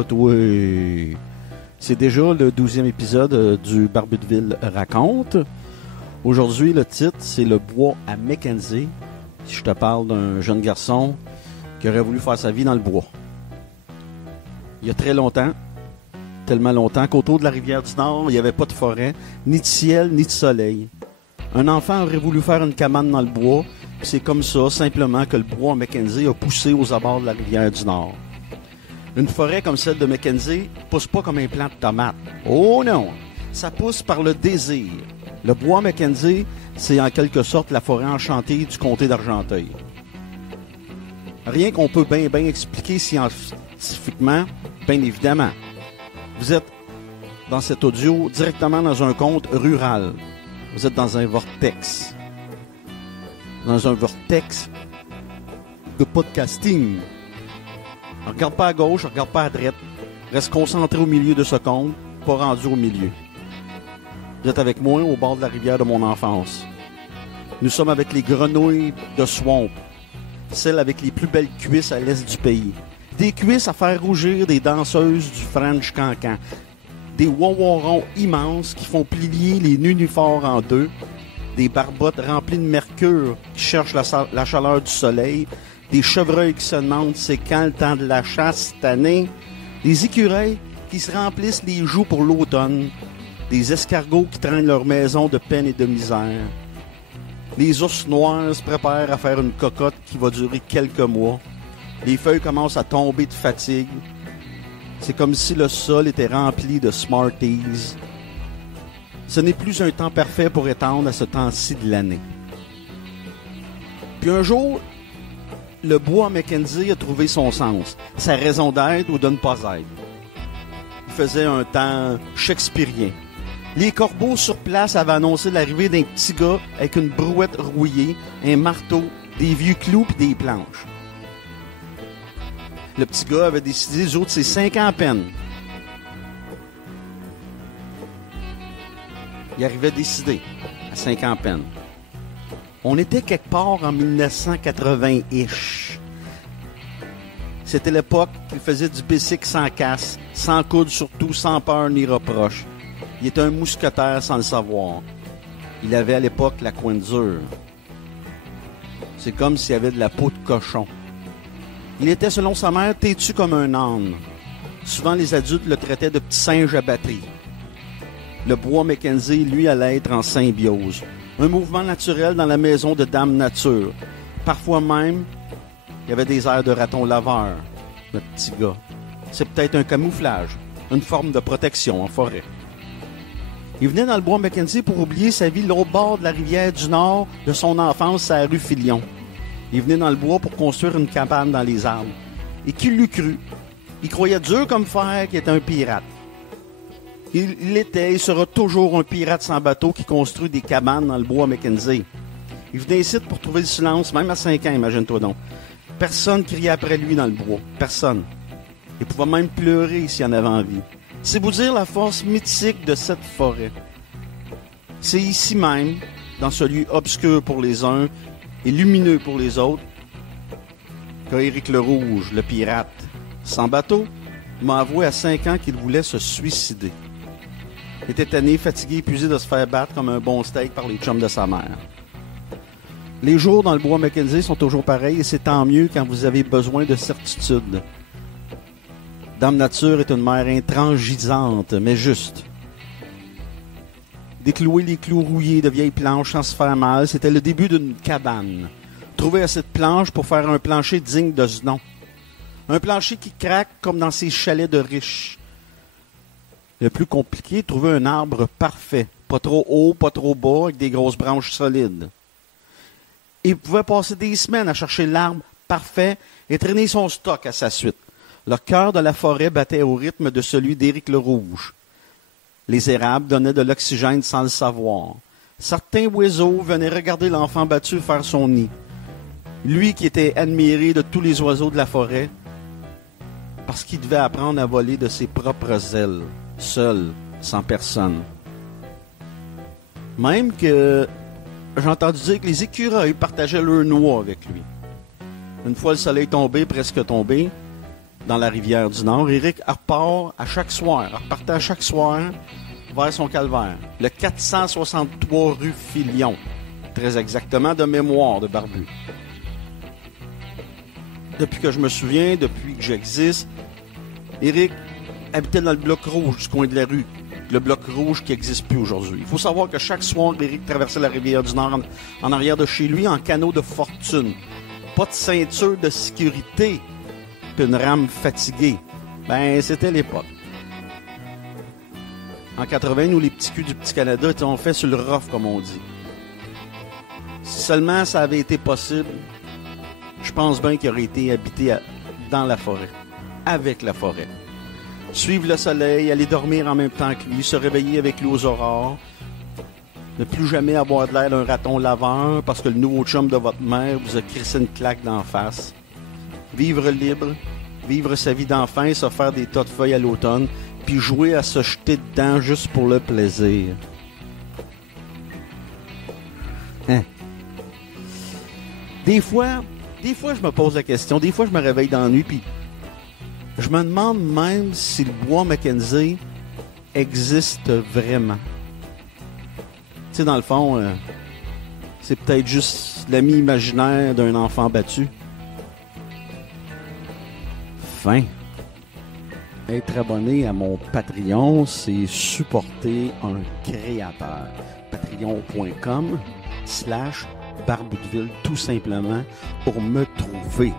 là, toi? C'est déjà le 12e épisode du Barbudeville raconte. Aujourd'hui, le titre, c'est le bois à Mackenzie. Si je te parle d'un jeune garçon qui aurait voulu faire sa vie dans le bois. Il y a très longtemps, tellement longtemps, qu'autour de la rivière du Nord, il n'y avait pas de forêt, ni de ciel, ni de soleil. Un enfant aurait voulu faire une cabane dans le bois, puis c'est comme ça, simplement, que le bois à Mackenzie a poussé aux abords de la rivière du Nord. Une forêt comme celle de Mackenzie pousse pas comme un plant de tomates. Oh non! Ça pousse par le désir. Le bois à Mackenzie, c'est en quelque sorte la forêt enchantée du comté d'Argenteuil. Rien qu'on peut bien expliquer scientifiquement, bien évidemment. Vous êtes dans cet audio directement dans un conte rural. Vous êtes dans un vortex. Dans un vortex de podcasting. Regarde pas à gauche, regarde pas à droite. Reste concentré au milieu de ce conte, pas rendu au milieu. Vous êtes avec moi au bord de la rivière de mon enfance. Nous sommes avec les grenouilles de Swamp, celles avec les plus belles cuisses à l'est du pays. Des cuisses à faire rougir des danseuses du French Cancan. Des wawwarons immenses qui font plier les nunuphores en deux. Des barbottes remplies de mercure qui cherchent la chaleur du soleil. Des chevreuils qui se demandent c'est quand le temps de la chasse cette année. Des écureuils qui se remplissent les joues pour l'automne. Des escargots qui traînent leur maison de peine et de misère. Les ours noirs se préparent à faire une cocotte qui va durer quelques mois. Les feuilles commencent à tomber de fatigue. C'est comme si le sol était rempli de Smarties. Ce n'est plus un temps parfait pour étendre à ce temps-ci de l'année. Puis un jour, le bois à Mackenzie a trouvé son sens, sa raison d'être ou de ne pas être. Il faisait un temps shakespearien. Les corbeaux sur place avaient annoncé l'arrivée d'un petit gars avec une brouette rouillée, un marteau, des vieux clous et des planches. Le petit gars avait décidé, les autres, c'est 5 ans à peine. Il arrivait décidé, à 5 ans à peine. On était quelque part en 1980-ish. C'était l'époque qu'il faisait du bicycle sans casse, sans coude surtout, sans peur ni reproche. Il était un mousquetaire sans le savoir. Il avait à l'époque la coin dure. C'est comme s'il avait de la peau de cochon. Il était, selon sa mère, têtu comme un âne. Souvent, les adultes le traitaient de petit singe à batterie. Le bois Mackenzie, lui, allait être en symbiose. Un mouvement naturel dans la maison de Dame Nature. Parfois même, il y avait des airs de raton laveur, notre petit gars. C'est peut-être un camouflage, une forme de protection en forêt. Il venait dans le bois Mackenzie pour oublier sa vie de l'autre bord de la rivière du Nord de son enfance à la rue Filion. Il venait dans le bois pour construire une cabane dans les arbres. Et qui l'eût cru? Il croyait dur comme fer qu'il était un pirate. Il sera toujours un pirate sans bateau qui construit des cabanes dans le bois Mackenzie. Il venait ici pour trouver le silence, même à 5 ans, imagine-toi donc. Personne criait après lui dans le bois. Personne. Il pouvait même pleurer s'il en avait envie. C'est vous dire la force mythique de cette forêt. C'est ici même, dans ce lieu obscur pour les uns et lumineux pour les autres, qu'Éric le Rouge, le pirate, sans bateau, m'a avoué à 5 ans qu'il voulait se suicider. Il était tanné, fatigué, épuisé de se faire battre comme un bon steak par les chums de sa mère. Les jours dans le bois Mackenzie sont toujours pareils et c'est tant mieux quand vous avez besoin de certitude. Dame Nature est une mère intransigeante, mais juste. Déclouer les clous rouillés de vieilles planches sans se faire mal, c'était le début d'une cabane. Trouver assez de planches pour faire un plancher digne de ce nom. Un plancher qui craque comme dans ces chalets de riches. Le plus compliqué, trouver un arbre parfait. Pas trop haut, pas trop bas, avec des grosses branches solides. Il pouvait passer des semaines à chercher l'arbre parfait et traîner son stock à sa suite. Le cœur de la forêt battait au rythme de celui d'Éric le Rouge. Les érables donnaient de l'oxygène sans le savoir. Certains oiseaux venaient regarder l'enfant battu faire son nid. Lui qui était admiré de tous les oiseaux de la forêt, parce qu'il devait apprendre à voler de ses propres ailes, seul, sans personne. Même que j'ai entendu dire que les écureuils partageaient leur noix avec lui. Une fois le soleil tombé, presque tombé, dans la rivière du Nord. Éric repart à chaque soir, repartait à chaque soir vers son calvaire. Le 463 rue Filion, très exactement, de mémoire de Barbu. Depuis que je me souviens, depuis que j'existe, Éric habitait dans le bloc rouge du coin de la rue. Le bloc rouge qui n'existe plus aujourd'hui. Il faut savoir que chaque soir, Éric traversait la rivière du Nord en arrière de chez lui en canot de fortune. Pas de ceinture de sécurité, puis une rame fatiguée. Ben, c'était l'époque. En 80, nous, les petits culs du Petit Canada, on fait sur le rough, comme on dit. Si seulement ça avait été possible, je pense bien qu'il aurait été habité dans la forêt, avec la forêt. Suivre le soleil, aller dormir en même temps que lui, se réveiller avec lui aux aurores, ne plus jamais avoir de l'air d'un raton laveur parce que le nouveau chum de votre mère vous a crissé une claque d'en face. Vivre libre, vivre sa vie d'enfant, se faire des tas de feuilles à l'automne, puis jouer à se jeter dedans juste pour le plaisir. Hein? Des fois, je me pose la question, des fois je me réveille dans la nuit, puis je me demande même si le bois Mackenzie existe vraiment. Tu sais, dans le fond, c'est peut-être juste l'ami imaginaire d'un enfant battu. Fin. Être abonné à mon Patreon, c'est supporter un créateur. Patreon.com/Barboudeville, tout simplement, pour me trouver.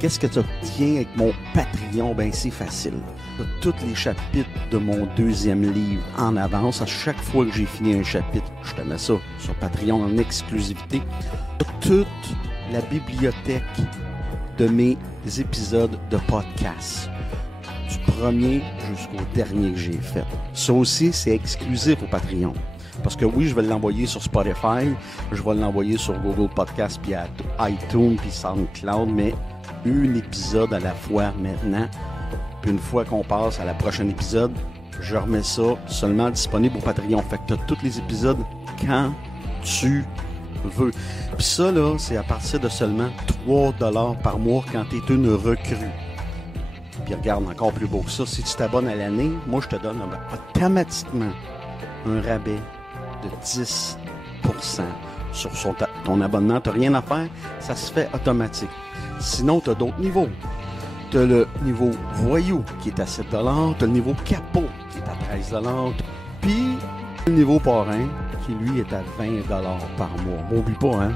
Qu'est-ce que tu obtiens avec mon Patreon? Ben, c'est facile. Tu as tous les chapitres de mon 2e livre en avance. À chaque fois que j'ai fini un chapitre, je te mets ça sur Patreon en exclusivité. Toute la bibliothèque de mes épisodes de podcast. Du premier jusqu'au dernier que j'ai fait. Ça aussi, c'est exclusif au Patreon. Parce que oui, je vais l'envoyer sur Spotify, je vais l'envoyer sur Google Podcast, puis à iTunes, puis SoundCloud, mais un épisode à la fois maintenant. Puis une fois qu'on passe à la prochaine épisode, je remets ça seulement disponible au Patreon. Fait que tu as tous les épisodes quand tu veux. Puis ça, là, c'est à partir de seulement 3$ par mois quand tu es une recrue. Puis regarde, encore plus beau que ça, si tu t'abonnes à l'année, moi, je te donne automatiquement un rabais de 10% sur ton abonnement. Tu n'as rien à faire, ça se fait automatique. Sinon, tu as d'autres niveaux. Tu as le niveau voyou qui est à 7$. Tu as le niveau capot qui est à 13$. Puis le niveau parrain qui, lui, est à 20$ par mois. M'oublie pas, hein?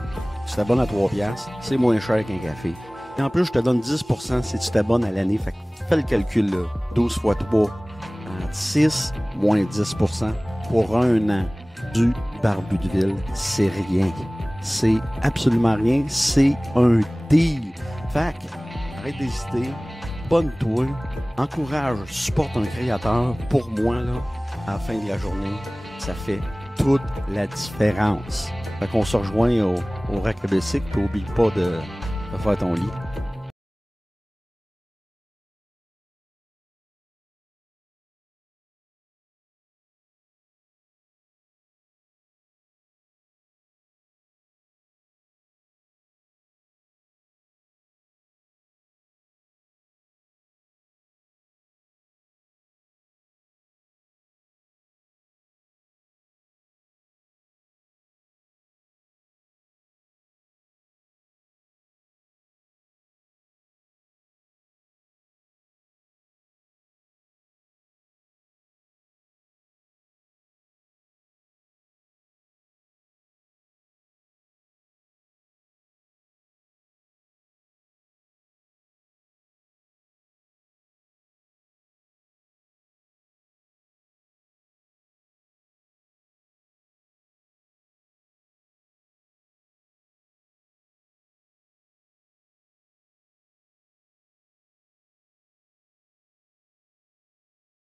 Tu t'abonnes à 3$, c'est moins cher qu'un café. Et en plus, je te donne 10% si tu t'abonnes à l'année. Fait que fais le calcul, là. 12 x 3, 6 moins 10% pour un an du Barboudeville. C'est rien. C'est absolument rien. C'est un deal. Fait que, arrête d'hésiter. Bonne-toi. Encourage, supporte un créateur. Pour moi, là, à la fin de la journée, ça fait toute la différence. Fait qu'on se rejoint au Rack Basic, puis oublie pas de faire ton lit.